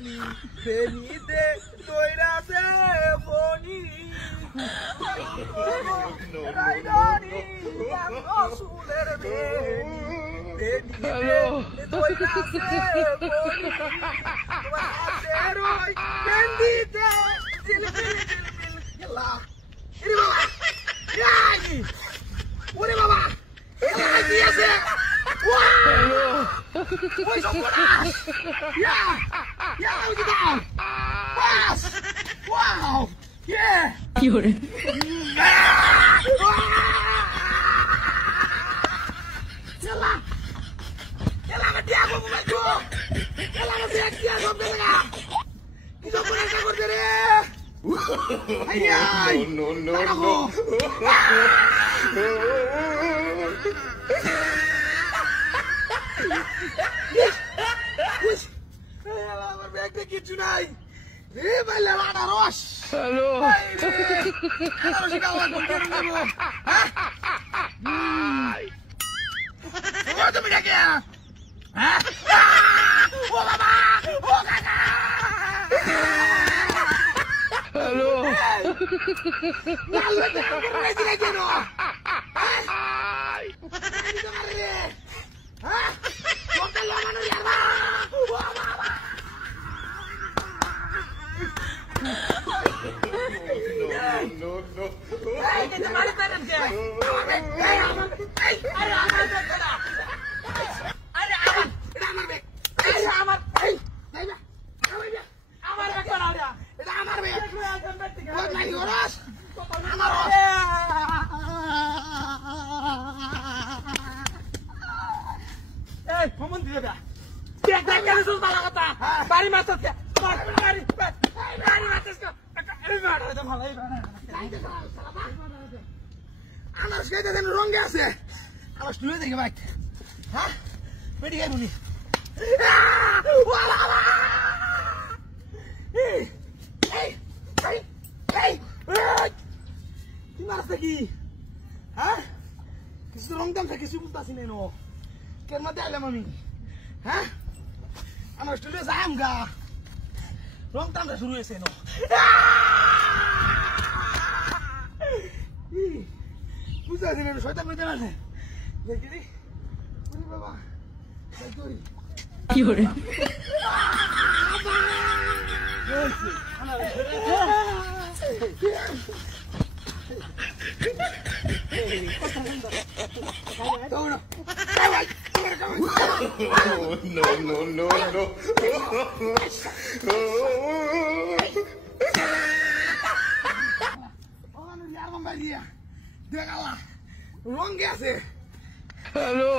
ফেনি ফেনিতে দইরাছে ফনি রাইডানি রসুলের ফেনিতে দইরাছে ফনি তোমার হাতের ওই ফেনিতে দিল খেলা ওরে বাবা কি আছে ওই সর্বনাশ how's it going? Boss! Wow! Yeah! Fiore. Yalla! Yalla mati aku bukanku! Yalla mati aku sampai tengah! Kita pernah takut deh! Ayai! No, no, no, no. আমার ব্যাগটা কিছু নাই রে ভাই লাড়া রস হ্যালো রস খাওয়া করতে দেব হ্যাঁ ও তুমি ডাকে হ্যাঁ ও বাবা ও কাকা হ্যালো লাল করে দিলে কেন হ্যাঁ হ্যাঁ কোনটা লাগানো যাবে ও বাবা No, no. Hey, get the money back there. Hey, common dia. Dia kan sudah salah kata. Bari masuk dia. Bari masuk kau. আমার সেটা যেন রঙে আছে আমার শুয়ে দেখে ভাই হ্যাঁ বেটি খাই বুনি কি মারছে কি হ্যাঁ কিছু রং দাম কিছু বুঝতেছি না কেন মধ্যে আইলাম আমি হ্যাঁ আমার স্টুডিও যাই আমগা রং দামটা শুরু হয়েছে বুঝতে পারছি না শয়তান বুঝতে পারছে দেখি বাবা কি করে No, no, no, no. দেখালা রং গেছে হ্যালো